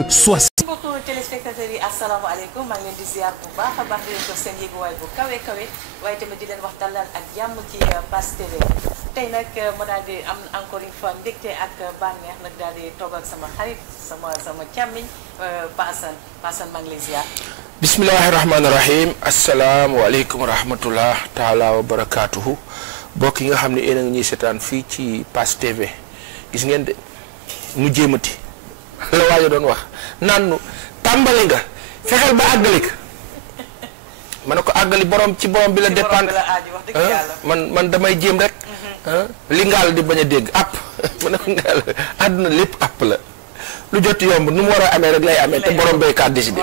mbokku téléspectateurs yi asalaamaaleykum maa ngi leen di ziar bu baax a baax di leen jox seen yéeguwaay bu kawe kawe waaye tamit di leen wax dalal ak jàmm ci Pass TV tey nag ma daal di am encore une fois mbégte ak bànneex nag daal di toog ak sama xarit sama càmmiñ Paasan maa ngi lay ziar. bismillahi rahmaani rahim asalaamualeykum wa rahmatullah taala wa barakaatuhu mbokk yi nga xam ne yéen a ngi ñuy seetaan fii ci Pass TV gis ngeen de mu jéemati la waajo doon wax naan nu tàmbali nga fexeel ba àggali ko ma ne ko àggali borom ci borom bi la dépendre man damay jéem rek li ngaal di bañ a dégg app ma ne ko ngaal àdduna lépp app la lu jot yomb nu mu war a amee rek lay amee te borom bay kaa décidé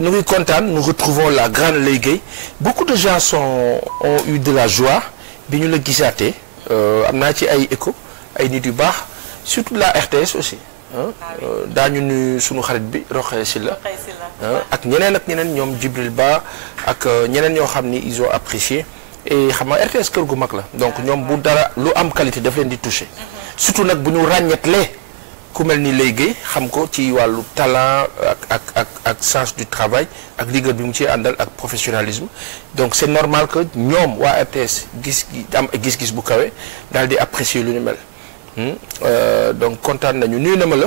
nous ngi kontaan nous retrouvons la grande Leye Gueye beaucoup de gens ont eu de la joie bi ñu la gisaatee am naa ci ay écho ay nit yu baax surtout la RTS aussi daañu nuyu sunu xarit bi Roxee Silla ak ñeneen ñoom Djibril Ba ak ñeneen ñoo xam ni ils ont apprécié et xam nga RTS kër gu mag la donc ñoom bu dara lu am qualité daf leen di touché surtout nag bu ñu ràññetlee ku mel ni Leye Gueye xam ko ci wàllu talent ak sens du travail ak liggéey bi mu ci àndal ak professionnalisme donc c'est normal que ñoom waa RTS gis-gis bu kawe daal di apprécier lu ñu mel donc kontaan nañu nuyu na ma la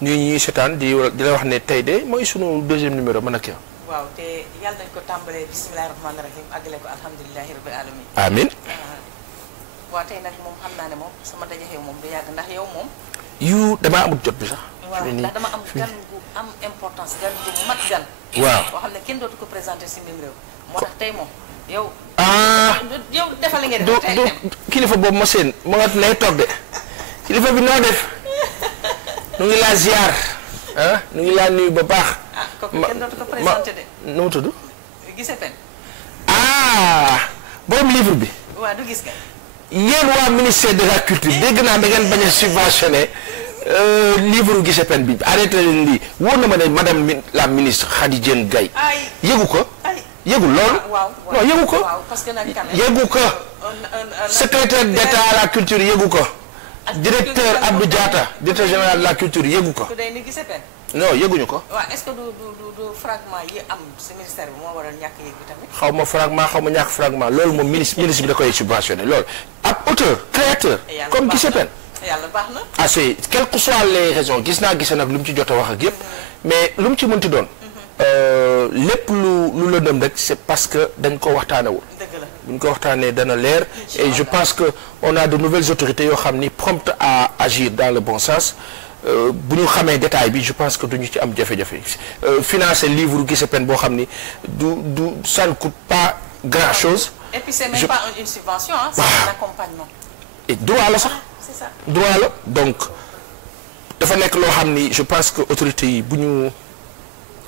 nuyu ñuy seetaan di la wax ne tey de mooy sunu deuxième numéro man ak yow. waaw te yàlla nañu ko tàmbalee bisimilah rahmaani rahim àggale ko alhamdulilahi rabbil alamin. amiin. waaw tey nag moom xam naa ne moom sama daje xew moom du yàgg ndax yow moom. damaa amul jot bi sax. waaw ndax dama am gan gu am importance gan gu mat gan. waaw boo xam ne kenn dootu ko présenté si même réew. moo tax tey moom yow. yow defal li nga def tey kilifa boobu ma seen ma nga nay toog de. kilifa bi noo def nu ngi laa ziar nu ngi laa nuyu ba baax. kooku kenn dootu ko présenté de. nu mu tudd. Guissé Pène. borom livre bi. waaw du gis nga. yéen waa ministère de la culture dégg naa da ngeen bañ a subventionné livre Guissé Pène bi arrêté leen lii wóor na ma ne madame la ministre Khady Diène Gaye yëgu ko. yëgul loolu. non yëgu ko. yëgu ko. secrétaire d'État à la culture yëgu ko. directeur Abdou Diatta directeur général de la culture yëgu ko. non yëguñu ko. waaw est-ce que du fragment yi am ci ministère bi moo waral ñàkk yëg bi tamit. xaw ma fragment xaw ma ñàkk fragment loolu moom ministre bi da koy subventionné loolu. ab auteur créateur. comme Guissé Pène. yàlla baax na. c'est quelles que soient les raisons gis naa Guissé nag lu mu ci jot a wax ak yëpp. mais lu mu ci mënti doon. lépp lu lëndëm rek c'est parce que dañ ko waxtaanewul. bu ñu ko waxtaanee dana leer. et je pense que on a de nouvelles autorités yoo xam ni promptes à agir dans le bon sens. bu ñu xamee détail bi je pense que duñu ci am jafe-jafe financer livre Guissé Pène boo xam ni du ça ne coûte pas grand chose. et puis c'est même pas une subvention c'est un accompagnement. et droit la sax. c'est ça droit la donc dafa nekk loo xam ni je pense que autorités yi bu ñu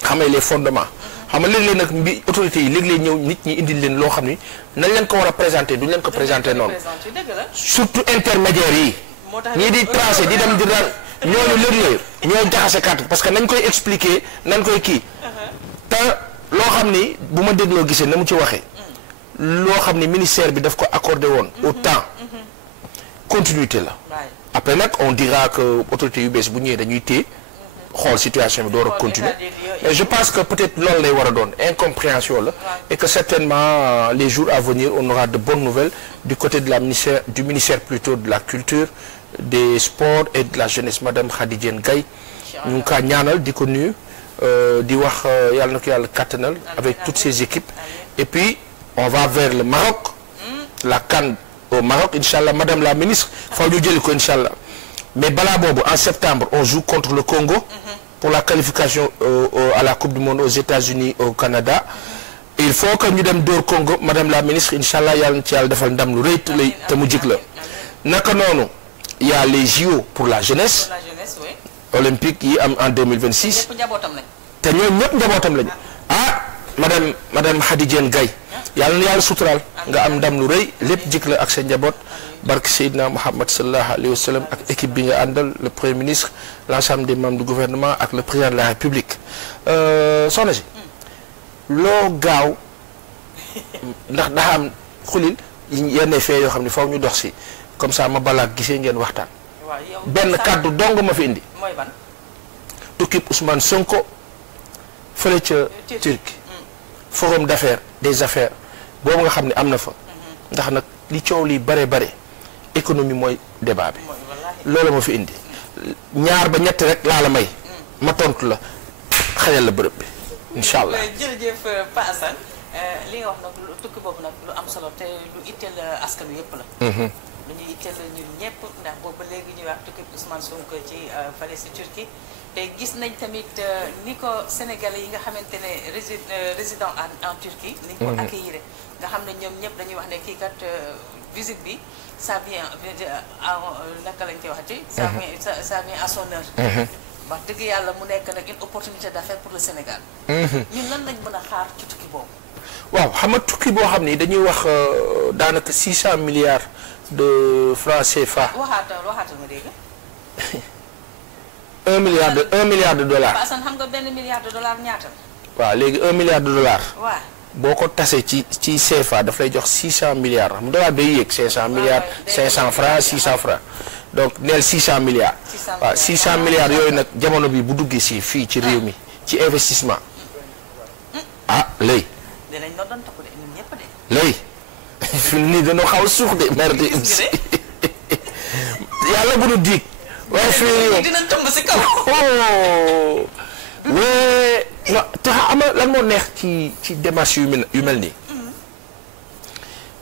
xamee les fondements. xam nga léeg-léeg nag autorités yi léeg-léeg ñëw nit ñi indil leen loo xam ni nañ leen ko war a présenter duñ leen ko présenter noonu. surtout intermédiaires yi. ñii di tracé di dem di daan ñooñu léeg-léeg ñoo jaxase carte parce que nañ koy expliquer nañ koy kii te loo xam ni bu ma dégloo gisee na mu ci waxee loo xam ni ministère bi daf ko accordé woon au temps continuité la après nag on dira que autorité yu bees bu ñëwee dañuy téye xool situation bi door a continuer mais je pense que peut-être loolu lay war a doon incompréhension la et que certainement les jours à venir on aura de bonnes nouvelles du côté de du ministère plutôt de la culture des sports et de la jeunesse madame Khady Diène Gaye ñu ngi kaa ñaanal di ko nuyu di wax yàlla na ko yàlla kattanal avec toutes ses équipes et puis on va vers le Maroc la CAN au Maroc inchallah madame la ministre faw ñu jëli ko inchallah mais balaa boobu en septembre on joue contre le Congo pour la qualification à la Coupe du Monde aux États-Unis au Canada il faut que ñu dem dóor Congo madame la ministre inchallah yàlla na ci yàlla defal ndam lu rëy te mu jig la naka noonu il y a les JO pour la jeunesse olympique yi am en 2026 te ñoom ñëpp njabootam lañu madame Khady Diène Gaye yàlla na yàlla suturaal nga am ndam lu rëy lépp jik la ak sa njaboot barke Seydina Muhammad sallallahu alayhi wa sallam ak équipe bi nga àndal le premier ministre l'ensemble des membres du gouvernement ak le président de la République soxna si loo gaaw ndax daa am xulil yenn fee yoo xam ne faw ñu dox si comme ça ma balaa gisee ngeen waxtaan benn kàddu dong ma fi indi tukkib Ousmane Sonko fële ca Turquie forum d'affaires des affaires boobu nga xam ne am na fa ndax nag li coow li bare économie mooy débat bi loolu ma fi indi ñaar ba ñett rek laa la may ma tontu la xajal la bërëb bi incha allah. jërëjëf Pa Assane li nga wax nag tukki boobu nag lu am solo te lu itteel askan wi yëpp la. lu ñuy itteel ñun ñëpp ndax boobu ba léegi ñuy wax tukki Ousmane Sonko ci fële si Turquie te gis nañ tamit ni ko Sénégalais yi nga xamante ne résident en Turquie. ni ñu ko accueillir nga xam ne ñoom ñëpp dañuy wax ne kii kat visite bi ça vient naka lañ koy waxati. ça vient à son heure. wax dëgg yàlla mu nekk nag une opportunité d'affaires pour le Sénégal. ñun lan lañ mën a xaar ci tukki boobu. waaw xam nga tukki boo xam ni dañuy wax daanaka 600 milliards de francs CFA. waxaatal ma dégg. 1 milliard de dollars. Ba Assane xam nga benn milliard de dollars ñaata la. waaw léegi 1 milliard de dollars. waaw boo ko tasee ci CFA daf lay jox 600 milliards xam nga dollar day yéeg 500 milliards 500 francs 600 francs donc neel 600 milliards. waaw 600 milliards yooyu nag jamono bi bu duggee si fii ci réew mi ci investissement ah lay. dinañ la doon topp de ñun ñëpp de. lay fi nii dañoo xaw a suux de merde yàlla bu nu diig. waaye fii dinañ tomb si kaw. non te xam lan moo neex ci démarche yu mel nii.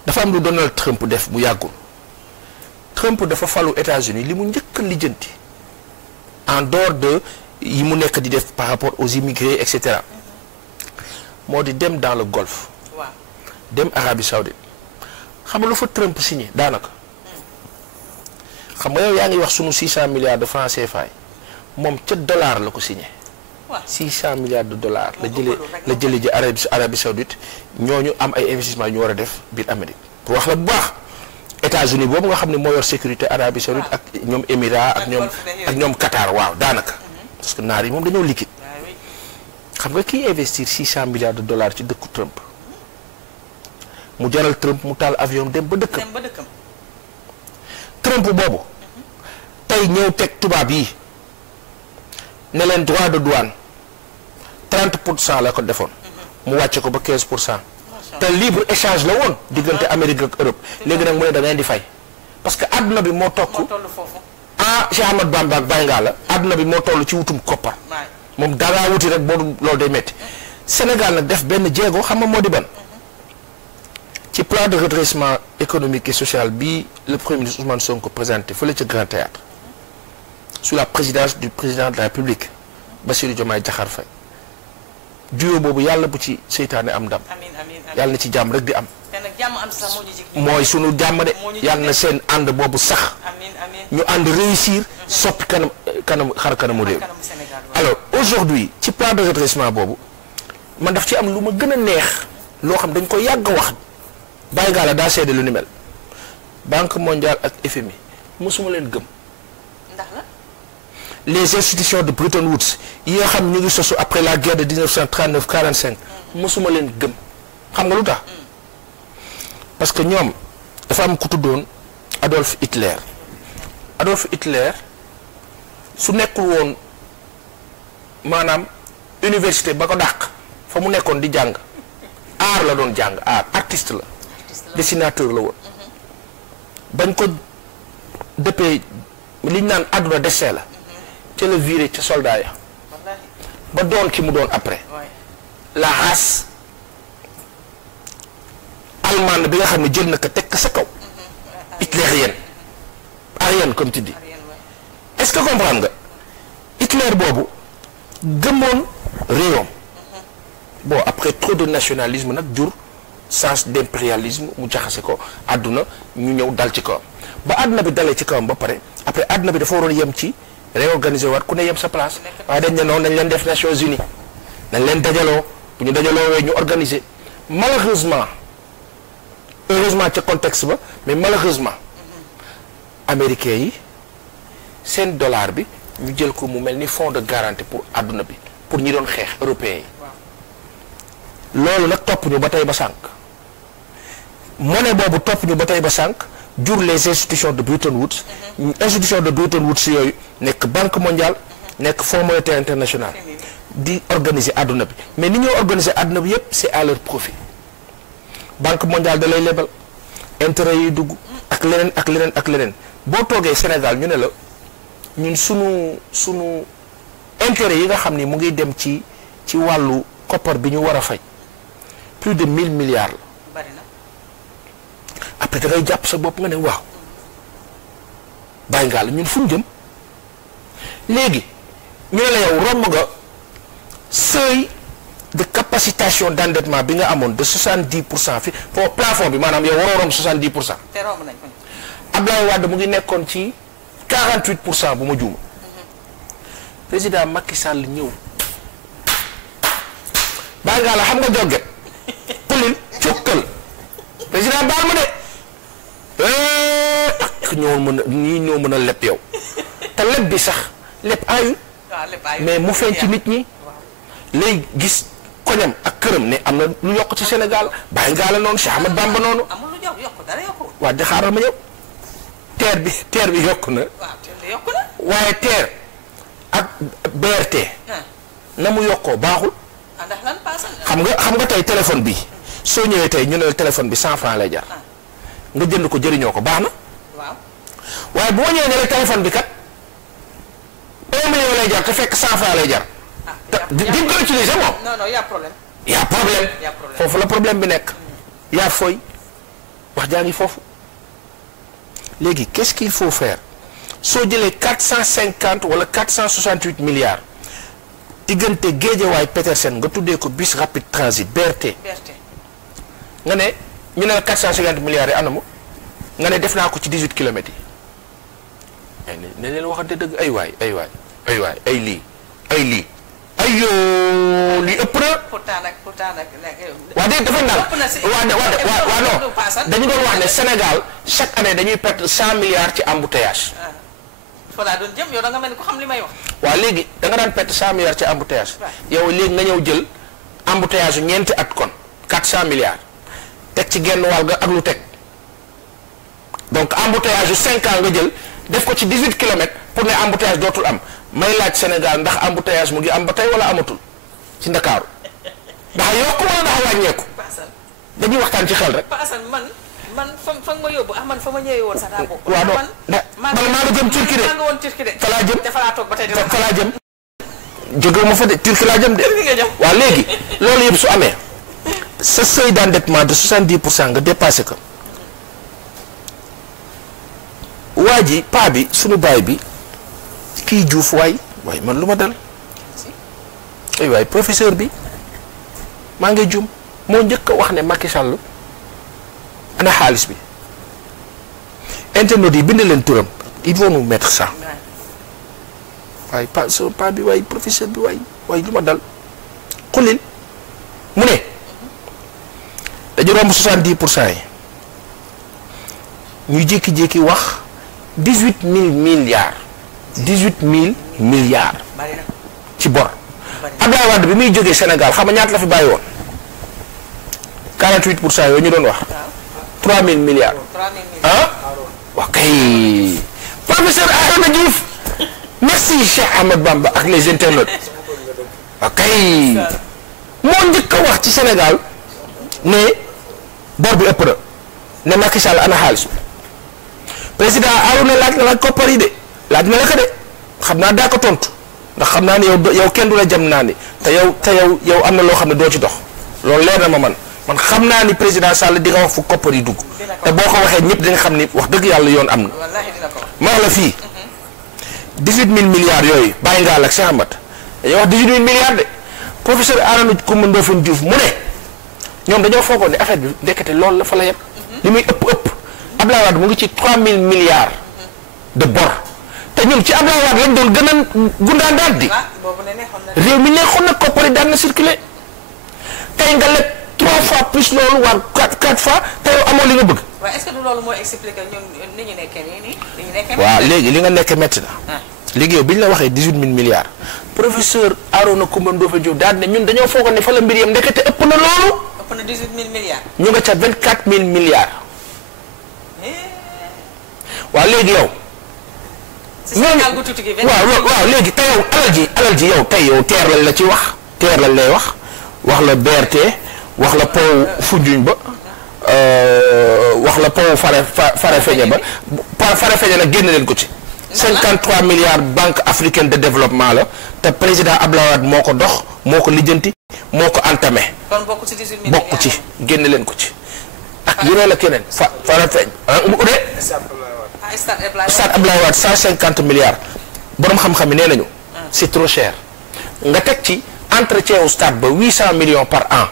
dafa am lu Donald Trump def bu yàggul. Trump dafa falu États-Unis li mu njëkk a lijjanti en dehors de yi mu nekk di def par rapport aux immigrés et cetera moo di dem dans le Golfe. waaw dem Arabie Saoudite xam nga lu fa Trump signé daanaka. xam nga yow yaa ngi wax sunu 600 milliards de francs CFA moom ca dollar la ko signé. waaw 600 milliards de dollars la jëlee ji Arabie Saoudite ñooñu am ay investissement yu ñu war a def biir Amérique pour wax la bu baax. États-Unis boobu nga xam ne moo yor sécurité Arabie Saoudite ak ñoom Émirats ak ñoom Qatar waaw daanaka. parce que naar yi moom dañoo liquide. xam nga kiy investir 600 milliards de dollars ci dëkku Trump mu jaral Trump mu taal avion dem ba dëkkam. Trump boobu tey ñëw teg tubaab yi ne leen droit de douane 30% la ko defoon. mu wàcce ko ba 15%. te libre échange la woon diggante Amérique ak Europe léegi nag mu ne da ngeen di fay parce que adduna bi moo tokk Cheikh Ahmad Bamba ak Baye Ngalla adduna bi moo toll ci wutum koppar moom dangaa wuti rek boo loolu day metti Sénégal nag def benn jéego xam nga moo di ban ci plan de redressement économique et social bi le premier ministre Ousmane Sonko présenté fële ca Grand Théâtre sous la présidence du président de la République Bassirou Diomaye Diakhar Faye duo boobu yàlla bu ci seytaane am ndam yàlla na ci jàmm rek di am mooy sunu jàmm de yàlla na seen ànd boobu sax ñu ànd réussir soppi xar kanamu réew alors aujourd'hui ci plan de redressement boobu man daf ci am lu ma gën a neex loo xam dañ ko yàgg wax bàyyi gaa la daa seede lu ni mel Banque mondiale ak FMI mosuma leen gëm les institutions de Bretton Woods yi nga xam ñu ngi sosu après la guerre de 1939-45 mosuma leen gëm xam nga lu tax parce que ñoom dafa am ku tuddoon Adolf Hitler su nekkul woon maanaam université ba ko dàq fa mu nekkoon di jàng art la doon jàng art artiste la dessinateur la woon bañ ko dëppee liñ naan àdduna destin la ca la viré ca soldat ya ba doon ki mu doon après la race allemande bi nga xam ne jël na ko teg sa kaw hitlérienne arienne comme tu dis est-ce que comprendre nga Hitler boobu gëmoon réewam bon après trop de nationalisme nag jur sens d'impérialisme mu jaxase ko àdduna ñu ñëw dal ci kawam ba àdduna bi dalee ci kawam ba pare après àdduna bi dafa waroon yem ci réorganiser waat ku ne yem sa place waaye dañ ne noonu nañ leen def Nations Unies nañ leen dajaloo bu ñu dajaloo ñu organiser malheureusement heureusement ca contexte ba mais malheureusement américains yi seen dollar bi ñu jël ko mu mel ni fonds de garantie pour àdduna bi pour ñi doon xeex européens yi loolu nag topp ñu ba tey ba sànq monnaie boobu topp ñu ba tey ba sànq jur les institutions de Bretton Woods institutions de Bretton Woods yooyu nekk Banque mondiale nekk Fonds monétaire international di organiser àdduna bi mais ni ñoo organiser àdduna bi yépp c'est à leur profit Banque mondiale da lay lebal intérêt yi dugg ak leneen ak leneen ak leneen boo toogee Sénégal ñu ne la ñun sunu intérêt yi nga xam ni mu ngi dem ci wàllu koppar bi ñu war a fay plus de 1000 milliards la. bari na. après da ngay jàpp sa bopp nga ne waaw bàyyi ngaa la ñun fu ñu jëm léegi ñu ne la yow romb nga seuil de capacitation d'endettement bi nga amoon de 70% fi foo plafond bi maanaam yow waroo romb 70%. te romb nañ ko. Abdoulaye Wade mu ngi nekkoon ci 48% bu ma juum. président Macky Sall ñëw bàyyi ngaa la xam nga jogget pëlil cukkal président baal ma de ak ñoo mën a ñii ñoo mën a leb yow te leb bi sax leb aayul mais mu feeñ ci nit ñi lay gis koñam ak këram ne am na lu yokk ci Sénégal bàyyi ngaa la noonu Cheikh Ahmed Bamba noonu amul lu yokk dara yokku waa di xaaral ma ñëw teer bi yokk na waaye teer ak BRT na mu yokkoo baaxul ndax lan xam nga tey téléphone bi soo ñëwee tey ñu ne la téléphone bi 100 francs lay jar nga jënd ko jëriñoo ko baax na waaw waaye boo ñëwee ne la téléphone bi kat 1 million lay jar te fekk 100 francs lay jar di ko utiliser moom non y a problème foofu la problème bi nekk yaa fooy wax jaa ngi foofu léegi qu'est-ce qu'il faut faire soo jëlee 450 wala 468 milliards diggante Guédiawaye Petersen nga tuddee ko bus rapide transit BRT nga ne ñu ne la 450 milliards yi anamu nga ne def naa ko ci 18 kilomètres yi ne leen waxante dëgg ay waay ay lii ayoo lii ëpp na. pourtant nag waa dégg dafa naan waa non dañu doon wax ne Sénégal chaque année dañuy perdre 100 milliards ci embouteillage. fa laa doon jëm yow da nga mel ni ko xam li may wax. waa léegi da nga daan perdre 100 milliards ci embouteillage. yow léegi nga ñëw jël embouteillage yu ñeenti at kon 400 milliards teg ci genn wàll ga ak lu teg donc embouteillage yu 5 ans nga jël def ko ci 18 kilomètres pour ne embouteillage dootul am. may laaj Sénégal ndax embouteillage mu ngi am ba tey wala amatul ci Ndakaaru ndax yokku wala ndax wàññeeku dañuy waxtaan ci xel rek. man fa ma yóbbu man fa ma ñëwee woon sax daa bokk. waaw non man maa nga jëm Turquie de. maa nga woon Turquie de. fa laa jëm te fa laa toog ba tey fa laa jëm. jóge ma fa de Turquie laa jëm de. waaw léegi loolu yëpp su amee sa seuil d'endettement de 70% nga dépassé ko waa ji paa bi suñu baay bi. kii Diouf waay man lu ma dal ay waay professeur bi maa ngi jum moo njëkk a wax ne Macky Sall ana xaalis bi internet yi bind leen turam ils vont nous mettre ça waay pa bi waay professeur bi waay lu ma dal xulil mu ne dañu romb 70% yi ñuy jékki-jékki wax 18 000 milliards 18 000 milliards ci bor Abdoulaye Wade bi muy jógee Sénégal xam nga ñaata la fi bàyyi woon 48% yooyu ñu doon wax 3 000 milliards ah wax kay professeur Arona Diouf merci Cheikh Ahmed Bamba ak les internautes wax kay moo njëkk a wax ci Sénégal ne bor bi ëpp na ne Macky Sall ana xaalis bi président Arona laaj koppar yi de laaj na la ko de xam naa daa ko tontu ndax xam naa ne yow kenn du la jam naa ni te yow am na loo xam ne doo ci dox loolu leer na ma man xam naa ni président Sall di nga wax fu koppar yi dugg te boo ko waxee ñëpp di nga xam ni wax dëgg yàlla yoon am na. ma wax la fii 18 000 milliards yooyu bàyyi ngaa ak Cheikh Ahmed dañuy wax 18 000 milliards de professeur Arona Coumba Ndoffène Diouf mu ne ñoom dañoo foogoon ne affaire bi ndekete loolu la fa la yem. li muy ëpp Abdoulaye Wade mu ngi ci 3 000 milliards de bor. te ñun ci Abdoulaye Wade lañ doon gën a gundaan daal di réew mi neexoon na koppari daan na circulé tey nga leb 3 fois plus loolu war 4 fois te yow amoo li nga bëgg. waaw est-ce que du loolu mooy expliquer ñun ni ñu nekkee nii waaw léegi li nga nekkee métti na. léegi yow bi ñu la waxee 18 000 milliards. professeur Arona Coumba Ndoffène Diouf daal ne ñun dañoo foogoon ne fa la mbir yam ndekete ëpp na loolu. ëpp na 18 000 milliards. ñu nga ca 24 000 milliards. waaw léegi yow. waaw léegi te yow alal ji yow tey yow teer lañ la ci teer lañ lay wax la BRT wax la pont Foundiougne ba wax la pont Farafeñe ba Farafeñe nag génn leen ko ci 53 milliards banque africaine de développement la te président Abdoulaye Wade moo ko dox moo ko lijjanti moo ko entamé bokk ci génn leen ko ci ak yeneen ak yeneen Farafeñ stade Abdoulaye Wade 150 milliards borom xam-xam yi nee nañu c'est trop cher nga teg ci entretien au stade ba 800 millions par an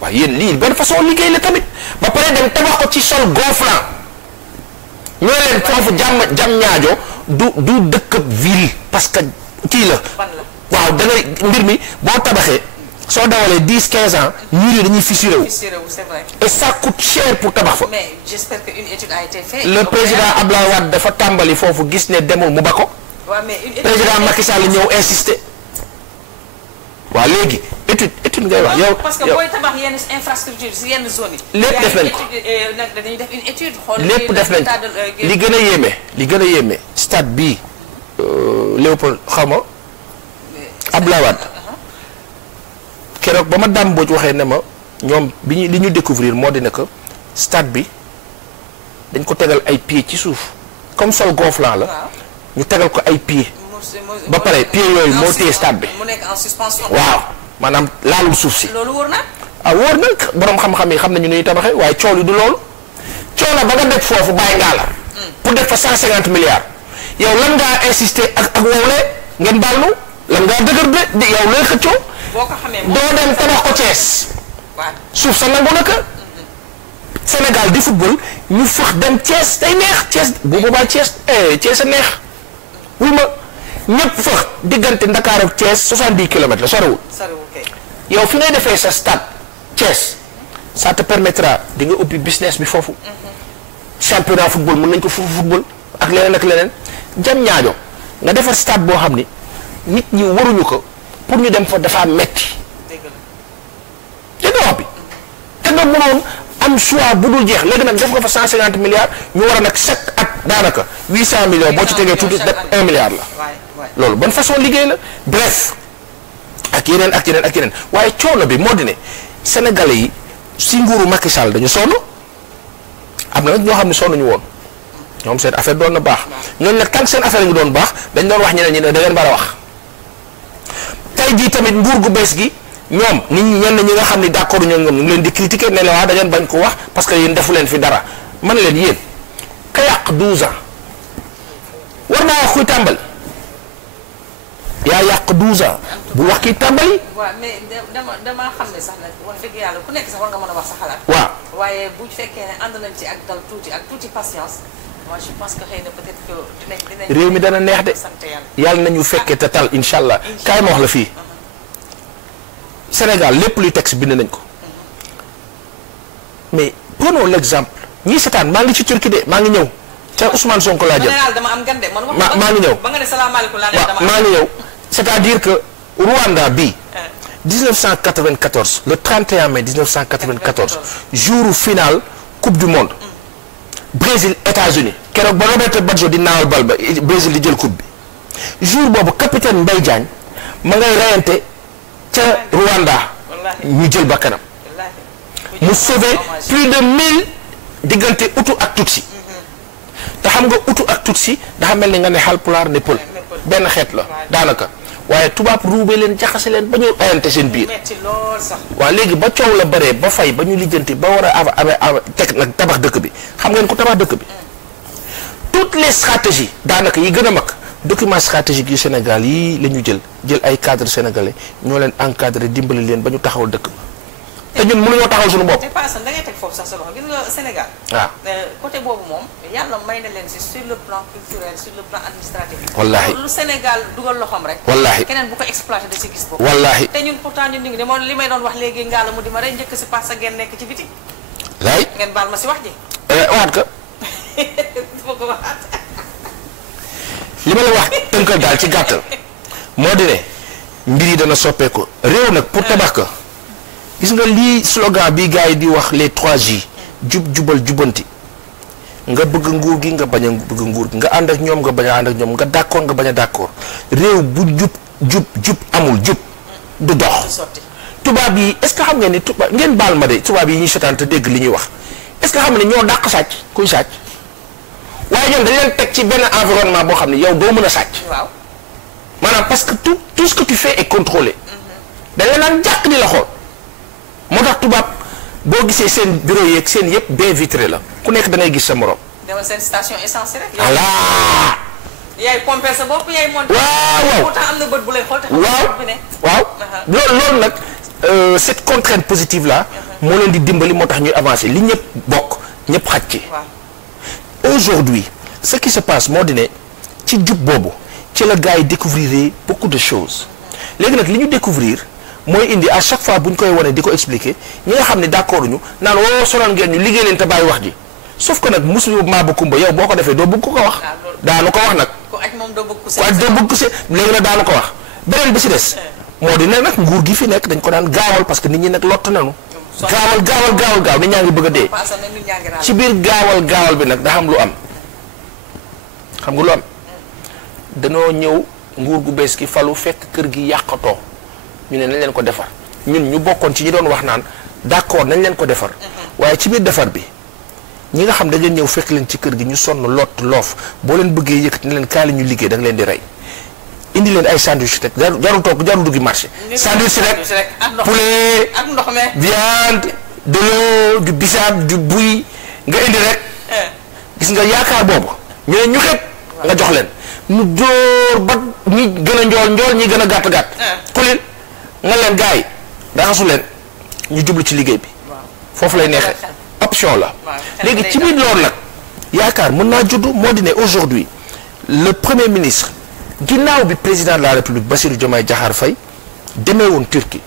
waaw yéen lii benn façon liggéey la tamit ba pare dem tabax ko ci sol gonflant ñoo leen foofu jam ñaajo du dëkk ville parce que kii la waaw da ngay mbir mi boo tabaxee soo dawalee 10-15 ans murs yi dañuy fissuré wu et ça coûte cher pour tabax fa. Mais j'espère qu'une étude a été faite. Le président Abdoulaye Wade dafa tàmbali foofu gis ne demul mu ba ko. président Macky Sall ñëw insister. waaw léegi étude ngay wax yow. parce que booy tabax yenn infrastructure si yenn zones yi. lépp def nañ ko dañuy def une étude. xool lépp def nañ ko li gën a yéeme stade bii Léopold xaw ma Abdoulaye Wade keroog ba ma Dame Mbodj waxee ne ma ñoom li ñu découvrir moo di ne que stade bi dañ ko tegal ay pieds ci suuf comme sol gonflant la. ñu tegal ko ay pieds. ba pare pieds yooyu moo téye stade bi. mu nekk en suspension. waaw maanaam laalul suuf si. loolu wóor na. wóor na borom xam-xam yi xam nañu ni ñuy tabaxee waaye coow li du loolu coow la ba nga def foofu bàyyi ngaa la. pour def fa 150 milliards. yow lan ngaa insister ak wowle ngeen baal nu lan ngaa dëgër de yow looy xëccoo. boo ko xamee doo dem tabax ko Thiès. suuf sa nangu naka. Sénégal di football ñu fax dem Thiès day neex Thiès bu boobaa Thiès Thiès a neex. wul ma ñëpp fax diggante Ndakaaru ak Thiès 70 kilomètres la sorewul. yow fi ngay defee sa stade Thiès ça te permettra di nga ubbi business bi foofu. championnat football mën nañ ko foofu football ak leneen jam ñaajo nga defar stade boo xam ni nit ñi waruñu ko pour ñu dem fa dafa metti dégg nga wax bi te nga mënoon am choix bu dul jeex léegi nag def nga fa 150 milliards ñu war a nag chaque at daanaka 800 millions boo ci tegee tuuti def 1 milliard la loolu bonne façon liggéey la bref ak yeneen waaye coono bi moo di ne sénégalais yi si nguuru Macky Sall dañu sonn am na nag ñoo xam ne sonnuñu woon ñoom seen affaire doon na baax ñooñu nag tant seen affaire ngi doon baax dañ doon wax ñeneen ñi ne da ngeen war a wax tey jii tamit nguur gu bees gi ñoom nit ñi ñenn ñi nga xam ni d'accord ñoom ñu ngi leen di critiquer ne la waa da ngeen bañ ko wax parce que yéen defu leen fi dara man leen yéen ka yàq 12 ans war naa wax kuy tàmbali yaa yàq 12 ans bu wax kiy tàmbali. waaw mais dama xam ne sax nag wax dëgg yàlla ku nekk sax war nga mën a wax sa xalaat. waaw waaye bu fekkee ne ànd nañ ci ak dal tuuti ak tuuti patience. moi je pense que xëy na peut-être que dinañ. réew mi dana neex de. yàlla nañu fekkee te tal incha allah kaay ma wax la fii. Sénégal lépp luy texte bind nañ ko. mais prenons l'exemple ñii seetaan maa ngi ci Turquie de maa ngi ñëw. ca Ousmane Sonko laa jël. dama am gan de man maa ngi ñëw. ba nga ne salaamaaleykum laa waaw maa ngi ñëw. c'est-à-dire que Rwanda bii. 1994 le 31 mai 1994 jour final coupe du monde. Brésil États-Unis keroog ba Roberto Baggio di naawal bal ba Brésil di jël coupe bi jour boobu capitaine Mbaye Diagne ma ngay reyante ca Rwanda ñu jël ba kanam mu sauvé plus de 1000 diggante Hutu ak Tutsi te xam nga Hutu ak Tutsi dafa mel ni nga ne Haalpulaar ne Pël benn xeet la daanaka waaye tubaab ruubee leen jaxase leen ba ñu ayante seen biir waaw léegi ba coow la bëree ba fay ba ñu lijjanti ba war a teg nag tabax dëkk bi xam ngeen ko tabax dëkk bi toutes les stratégies daanaka yi gën a mag document stratégique yu Sénégal yi la ñu jël ay cadres sénégalais ñoo leen encadré dimbali leen ba ñu taxawal dëkk bi te ñun mënuñoo taxaw suñu bopp. te pas da ngay teg foofu sax sa loxo gis nga Sénégal. waaw côté boobu moom yàlla may na leen si sur le plan culturel sur le plan administratif. wallaahi lu Sénégal dugal loxoom rek. wallaahi keneen bu ko exploité da si gis bopp. wallaahi te ñun pourtant ñun ñu ngi ne moom li may doon wax léegi ngaala mu di ma rek njëkk si parce que ngeen nekk ci biti. laay ngeen baal ma si wax ji. waxaat ka. ko waxaat. li ma la wax tënkal daal ci gàttal moo di ne mbir yi dana soppeeku réew nag pour tabax ko gis nga lii slogan bi gars yi di wax les 3J jub jubal jubanti nga bëgg nguur gi nga bañ a bëgg nguur gi nga ànd ak ñoom nga bañ a ànd ak ñoom nga d'accord nga bañ a d'accord réew bu jub amul jub du dox. tubaab yi est-ce que xam ngeen ni tubaab ngeen baal ma de tubaab yi ñuy seetaan te dégg li ñuy wax est-ce que xam nga ne ñoo dàq sàcc kuy sàcc waaye ñoom dañ leen teg ci benn environnement boo xam ne yow doo mën a sàcc. waaw maanaam parce que tout ce que tu fais est contrôlé. dañ la naan jàkk di la xool moo tax tubaab boo gisee seen bureau yeeg seen yëpp baie vitrée la ku nekk da ngay gis sa morom. demal seen station essence rek. voilà. yaay pomper sa bopp yaay monter. waaw pourtant am na bët bu lay xool. waaw loolu nag cette contrainte positive là. moo leen di dimbali moo tax ñuy avancer li ñëpp bokk ñëpp xaj ci. aujourd'hui ce qui se passe moo di ne ci jub boobu ci la gars yi découvrir beaucoup de choses léegi nag li ñu découvrir mooy indi à chaque fois bu ñu koy wane di ko expliquer ñi nga xam ne d'accord ñu naan woo sonal ngeen ñu liggéey leen te bàyyi wax ji sauf que nag musu maa ba kumba yow boo ko defee doo bëgg ko wax. daanu ko wax nag. ku aj moom doo bëgg ko see léegi nag daanu ko wax beneen bi si des. moo di ne nag nguur gi fi nekk dañ ko daan gaawal parce que nit ñi nag lott nañu. gaaw nit ñaa ngi bëgg a dee. ci biir gaawal bi nag da xam lu am. xam nga lu am. danoo ñëw nguur gu bees gi falu fekk kër gi yàqatoo ñu ne nañ leen ko defar ñun ñu bokkoon ci ñi doon wax naan d'accord nañ leen ko defar. waaye ci biir defar bi ñi nga xam da ngeen ñëw fekk leen ci kër gi ñu sonn lott loof boo leen bëggee yëkkati ne leen kaay la ñu liggéey da nga leen di rey. indi leen ay sandwich rek jarul toog jarul duggi marché. sandwich rek poulet ak ndox mi viande de l'eau du bisaab du buy nga indi rek. gis nga yaakaar boobu ñu ne ñu xeeb nga jox leen. ñu dóor ba ñi gën a njool ñi gën a gàtt gàtt. kulil nga leen gars yi raxasu leen ñu jublu ci liggéey bi. foofu lay neexee option la. léegi ci biir loolu nag yaakaar mën naa judd moo di ne aujourd'hui le premier ministre. ginnaaw bi président de la république Bassirou Diomaye Diakhar Faye demee woon Turquie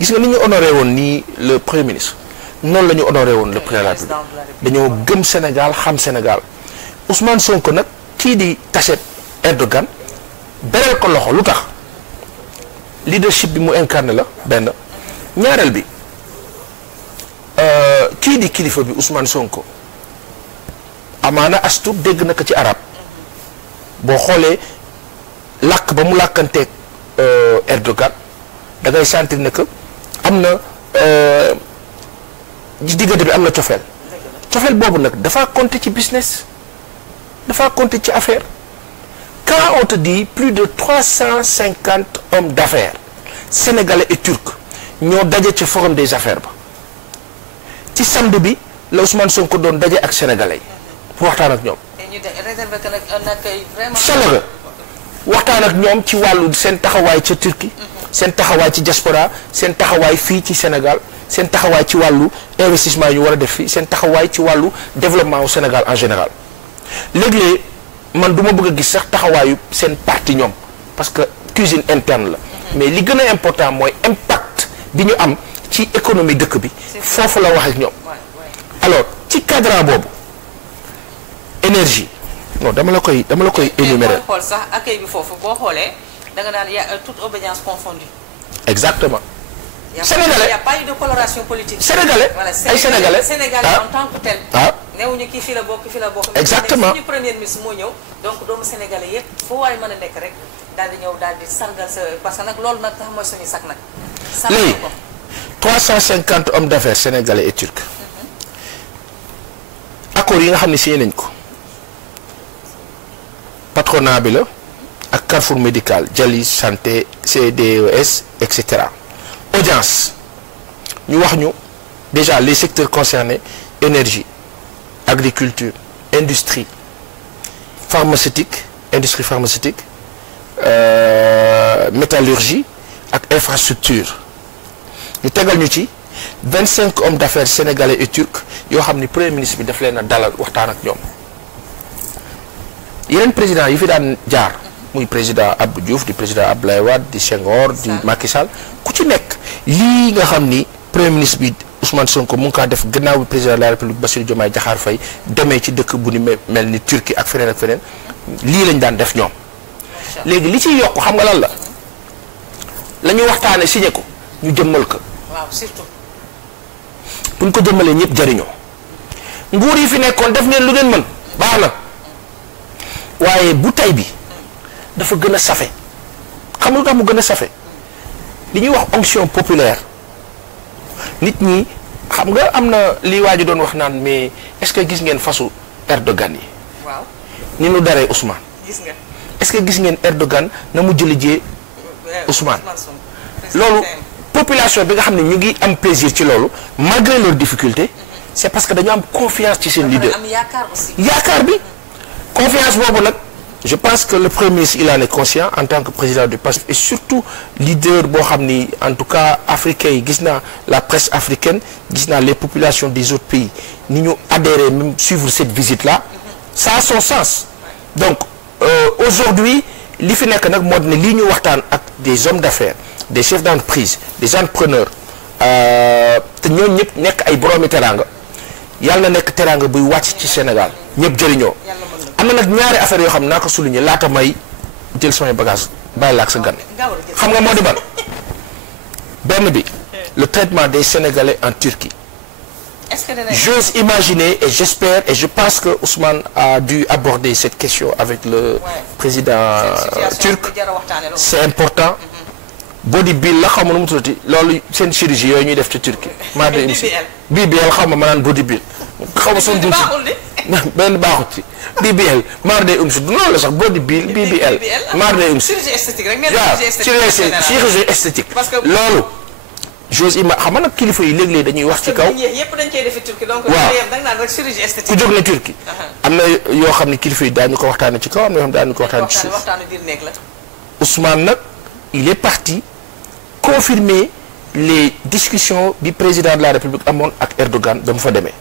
gis nga ni ñu honoré woon nii le premier ministre noonu la ñu honoré woon le président de la république dañoo gëm Sénégal xam Sénégal Ousmane Sonko nag kii di Tassette Erdogan bereel ko loxo lu tax leadership bi mu incarné la benn ñaareel bi kii di kilifa bi Ousmane Sonko amaana astu dégg na ko ci arab boo xoolee làkk ba mu làkkanteeg Erdogan da ngay sentir ne que am na diggante bi am na cofeel boobu nag dafa compter ci business dafa compter ci affaire quand on te dit plus de 350 hommes d'affaires sénégalais et turcs ñoo daje ci forum des affaires ba ci samedi bi la Ousmane Sonko doon daje ak sénégalais yi pour waxtaan ak ñoom. Sénégal waxtaan ak ñoom ci wàllu seen taxawaay ca Turquie seen taxawaay ci diaspora seen taxawaay fii ci Sénégal seen taxawaay ci wàllu investissement yu war a def fii seen taxawaay ci wàllu développement au Sénégal en général léeg-léeg man du ma bëgg a gis sax taxawaayu seen parti ñoom parce que cuisine interne la mais li gën a important mooy impact bi ñu am ci économie dëkk bi foofu la wax ak ñoom alors ci cadre boobu énergie non dama la koy énumérer. xool sax accueil bi foofu boo xoolee da nga naan y a toute obédience confondue. exactement. sénégalais y a pas eu de coloration politique. sénégalais ay sénégalais en tant que tel. newuñu kii fii la bokk. exactement suñu premier ministre moo ñëw donc doomu sénégalais yëpp foo waay mën a nekk rek daal di ñëw daal di sargal sa parce que nag loolu nag tax mooy suñu sax nag. léegi 350 hommes d'affaires sénégalais et turcs. accords yi nga xam ne signé nañ ko. patronat bi la ak Carrefour médical Jalis santé CDES et cetera audience ñu wax ñu déjà les secteurs concernés énergie agriculture industrie pharmaceutique métallurgie ak infrastructure ñu tegal ñu ci 25 hommes d'affaires sénégalais et turcs yoo xam ni premier ministre bi daf leen a dalal waxtaan ak ñoom yeneen président yi fi daan jaar muy président Abdou Diouf di président Abdoulaye Wade di Senghor di Macky Sall ku ci nekk lii nga xam ni premier ministre bi Ousmane Sonko mu ngi kaa def gannaaw bi président de la République Bassirou Diomaye Diakhar Faye demee ci dëkk bu ni mel ni Turquie ak feneen lii lañ daan def ñoom léegi li ciy yokk xam nga lan la ñu waxtaane signé ko ñu jëmmal ko waaw surtout buñ ko jëmmalee ñëpp jariñoo nguur yi fi nekkoon def ngeen lu ngeen mën baax na waaye bu tey bi dafa gën a safe xam nga lu tax mu gën a safe li ñuy wax onction populaire nit ñi xam nga am na li waa ji doon wax naan mais est-ce que gis ngeen fasu Erdogan yi. waaw ni nu daree Ousmane. gis nga. est-ce que gis ngeen Erdogan na mu jëli jee Ousmane. loolu population bi nga xam ne ñu ngi am plaisir ci loolu malgré leurs difficultés c'est parce que dañu am confiance ci seen leader. am yaakaar aussi. yaakaar bi confiance boobu nag je pense que le premier ministre il en est conscient en tant que président du PASTEF et surtout leader boo xam ni en tout cas africain yi gis naa la presse africaine gis naa les populations des autres pays ni ñu adhéré même suivre cette visite là ça a son sens donc aujourd'hui li fi nekk nag moo di ne lii ñu waxtaan ak des hommes d'affaires des chefs d'entreprise des entrepreneurs te ñooñu ñëpp nekk ay boroomi teraanga yàlla na nekk teraanga buy wàcc ci Sénégal ñëpp jëriñoo am na nag ñaari affaire yoo xam ne naa ko souligner laata may jël samay bagage bàyyi la ak sa gan xam nga moo di ban benn bi le traitement des Sénégalais en Turquie j'ose imaginer et j'espère et je pense que Ousmane a dû aborder cette question avec le président turc c'est important body bill la xaw ma nu mu tuddati loolu seen chirurgie yooyu ñuy def ci Turquie maa de BBL xaw ma naan body bill xaw ma son dum benn baaxut ci BBL maar day si du loolu la sax body bill BBL maar day si chirurgie esthétique loolu j'ose imaginer xam nga nag kilifa yi léeg-léeg dañuy wax ci kaw waaw ku jóg na Turquie am na yoo xam ne kilifa yi daañu ko waxtaane ci kaw am na yoo xam ne daañu ko waxtaane ci suuf Ousmane nag il est parti confirmer les discussions bi président de la République amoon ak Erdogan ba mu fa demee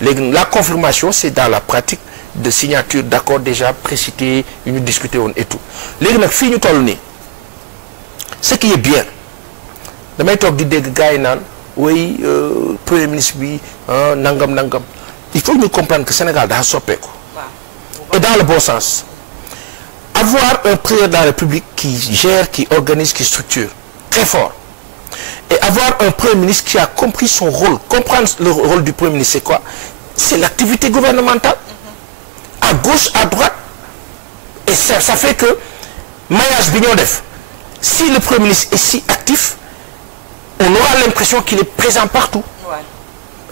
léegi la confirmation c'est dans la pratique de signature d'accord déjà précité yu ñu discuté woon et tout léegi nag fii ñu toll nii ce qui est bien damay toog di dégg gars yi naan way premier ministre bi nangam nangam il faut ñu comprendre que Sénégal daa soppeeku et dans le bon sens avoir un président de la République qui gère qui organise qui structure très fort et avoir un premier ministre qui a compris son rôle comprendre le rôle du premier ministre c'est quoi c'est l'activité gouvernementale à gauche à droite et ça fait que maillage bi ñoo def si le premier ministre est si actif on aura l'impression qu'il est présent partout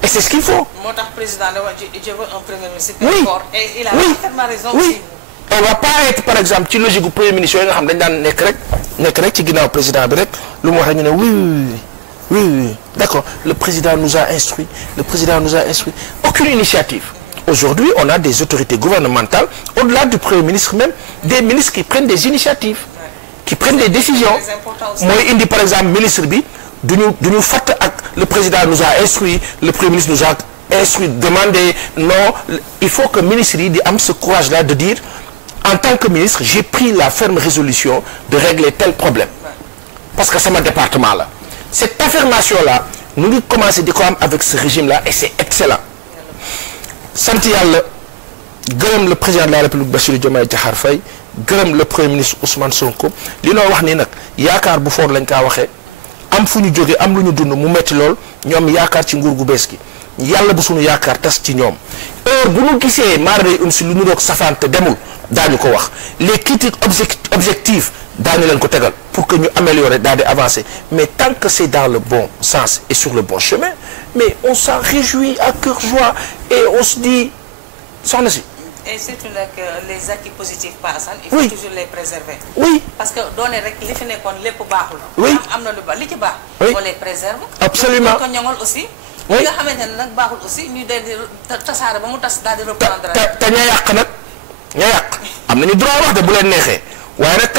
et c'est ce qu'il faut moo tax président je veux un premier ministre fort et il a parfaitement raison aussi on va pas être par exemple ci logique gu premier ministre yooyu nga xam dañ daan nekk rek ci ginnaaw président bi rek lu mu wax ñu ne oui d'accord le président nous a instruit aucune initiative aujourd'hui on a des autorités gouvernementales au-delà du premier ministre même des ministres qui prennent des initiatives qui prennent des décisions mooy indi par exemple ministre bi duñu fàtt ak le président nous a instruit le premier ministre nous a instruit demander non il faut que ministre yi di am ce courage là de dire en tant que ministre j'ai pris la ferme résolution de régler tel problème parce que sama département là cette affirmation là mu ngi commencer di ko am avec ce régime là et c'est excellent sant yàlla gërëm le président de la République Bassirou Diomaye Diakhar Faye gërëm le premier ministre Ousmane Sonko li noo wax nii nag yaakaar bu foor lañ kaa waxee am fu ñu jógee am lu ñu dund mu metti lool ñoom yaakaar ci nguur gu bees gi yàlla bu suñu yaakaar tas ci ñoom heure bu ñu gisee maarday si lu ñu doog safante demul daañu ko wax les critiques objectives daañu leen ko tegal pour que ñu améliorer daal di avancer mais tant que c'est dans le bon sens et sur le bon chemin mais on s'en réjouit à cœur joie et on se dit soxna si. et surtout nag les acquis positifs Pa Assane il faut toujours les préserver. oui parce que doone rek li fi nekkoon lépp baaxul. oui am na lu baax li ci baax. oui on les préserve. absolument ko ñoŋal aussi. oui li nga xamante ne nag baaxul aussi ñu daal di tasaare ba mu tas daal di reprendre. te ña yàq nag ña yàq am nañu droit wax de bu leen neexee waaye nag